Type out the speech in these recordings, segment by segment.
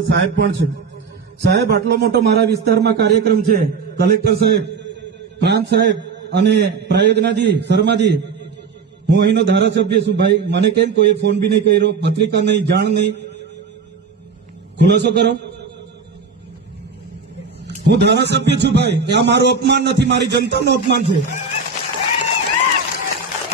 સાહેબ પણ છે સાહેબ આટલો મોટો મારા વિસ્તારમાં કાર્યક્રમ છે કલેક્ટર સાહેબ પ્રાંત સાહેબ અને પ્રયોજનાજી શર્માજી હું અહીંનો ધારાસભ્ય છું ભાઈ મને કેમ કોઈએ ફોન બી નહીં કર્યો પત્રિકા નહીં જાણ નહીં ખુલાસો કરો હું ધારાસભ્ય છું ભાઈ આ મારું અપમાન નથી મારી જનતાનું અપમાન છે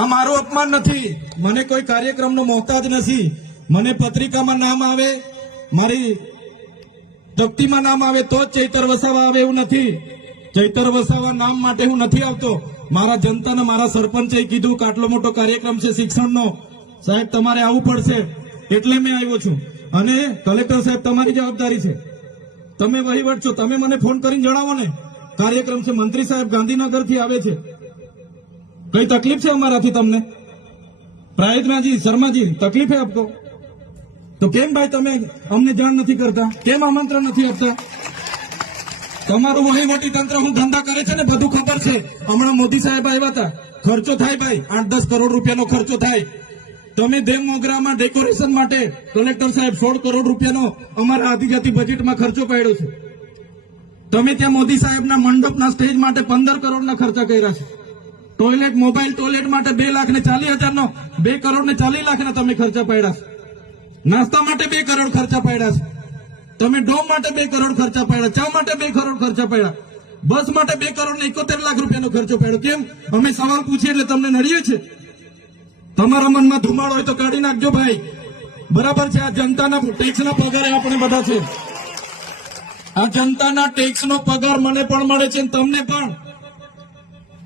આ મારું અપમાન નથી મને કોઈ કાર્યક્રમનો મોહતાજ નથી મને પત્રિકામાં નામ આવે મારી તકતીમાં નામ આવે તો જ ચૈતર વસાવા આવે એવું નથી ચૈતર વસાવા નામ માટે હું નથી આવતો મારા જનતાને મારા સરપંચે કીધું કે આટલો મોટો કાર્યક્રમ છે શિક્ષણનો સાહેબ તમારે આવવું પડશે એટલે મેં આવ્યો છું અને કલેક્ટર સાહેબ તમારી જવાબદારી છે તમે વહીવટ છો તમે મને ફોન કરીને જણાવો ને કાર્યક્રમ છે મંત્રી સાહેબ ગાંધીનગરથી આવે છે કઈ તકલીફ છે અમારાથી તમને પ્રાયતનાજી શર્માજી તકલીફે આપતો તો કેમ ભાઈ તમે અમને જાણ નથી કરતા કેમ આમંત્રણ નથી આપતા તમારું વહીવટી તંત્ર હું ધંધા કરે છે ને બધું ખબર છે હમણાં મોદી સાહેબ આવ્યા હતા ખર્ચો થાય ભાઈ આઠ દસ કરોડ રૂપિયાનો ખર્ચો થાય તમે દેવમોગરામાં ડેકોરેશન માટે કલેક્ટર સાહેબ સોળ કરોડ રૂપિયાનો અમારા આદિજાતિ બજેટમાં ખર્ચો પાડ્યો છે તમે ત્યાં મોદી સાહેબના મંડપના સ્ટેજ માટે પંદર કરોડના ખર્ચા કર્યા છે ટોયલેટ મોબાઈલ ટોયલેટ માટે બે લાખ ને ચાલીસ હજારનો બે કરોડ ને ચાલીસ લાખના તમે ખર્ચા પાડ્યા છે નાસ્તા માટે બે કરોડ ખર્ચા પડ્યા છે તમે ડોમ માટે બે કરોડ ખર્ચા પડ્યા ચા માટે બે કરોડ ખર્ચા પડ્યા બસ માટે બે કરોડ ને એકોતેર લાખ રૂપિયાનો ખર્ચો પડ્યો કેમ અમે સવાલ પૂછીએ એટલે તમને નડીએ છે તમારા મનમાં ધુમાડો હોય તો કાઢી નાખજો ભાઈ બરાબર છે આ જનતાના ટેક્સના પગારે આપણે બધા છે આ જનતાના ટેક્સનો પગાર મને પણ મળે છે તમને પણ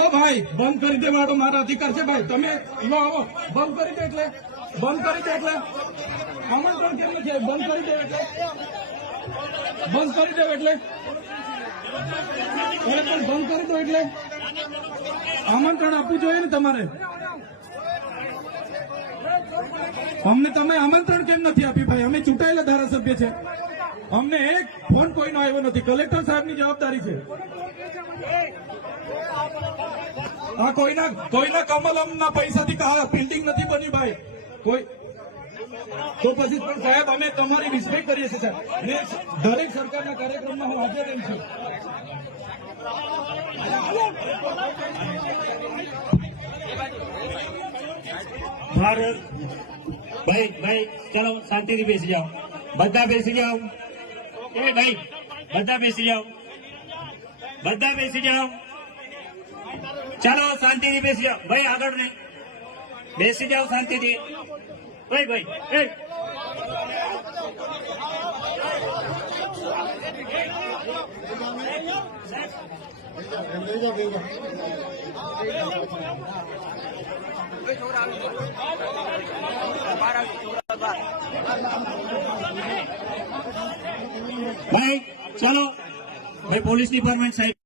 ઓ ભાઈ બંધ કરી દે મારો મારા અધિકાર છે ભાઈ તમે લો આવો બંધ કરી દે એટલે બંધ કરી દે એટલે આમંત્રણ કેમ છે બંધ કરી દે એટલે બંધ કરી દે એટલે એ પણ બંધ કરી દો એટલે આમંત્રણ આપવું જોઈએ ને તમારે અમને તમે આમંત્રણ કેમ નથી આપી ભાઈ અમે ચૂંટાયેલા ધારાસભ્ય છે અમને એક ફોન કોઈનો આવ્યો નથી કલેક્ટર સાહેબની જવાબદારી છે આ કોઈના કોઈના કમલમના પૈસાથી બિલ્ડિંગ નથી બની ભાઈ કોઈ તો પછી પણ સાહેબ અમે તમારી રિસ્પેક્ટ કરીએ છીએ સાહેબ ને દરેક સરકારના કાર્યક્રમમાં હું હાજર રહી છું ભારત ભાઈ ભાઈ ચલો શાંતિથી બેસી જાઓ બધા બેસી જાઓ એ ભાઈ બધા બેસી જાઓ બધા બેસી જાઓ ચાલો શાંતિથી બેસી જાઓ ભાઈ આગળ નહીં બેસી જાઓ શાંતિથી ભાઈ ભાઈ એ બાર આવી ભાઈ ચલો ભાઈ પોલીસ ડિપાર્ટમેન્ટ સાહેબ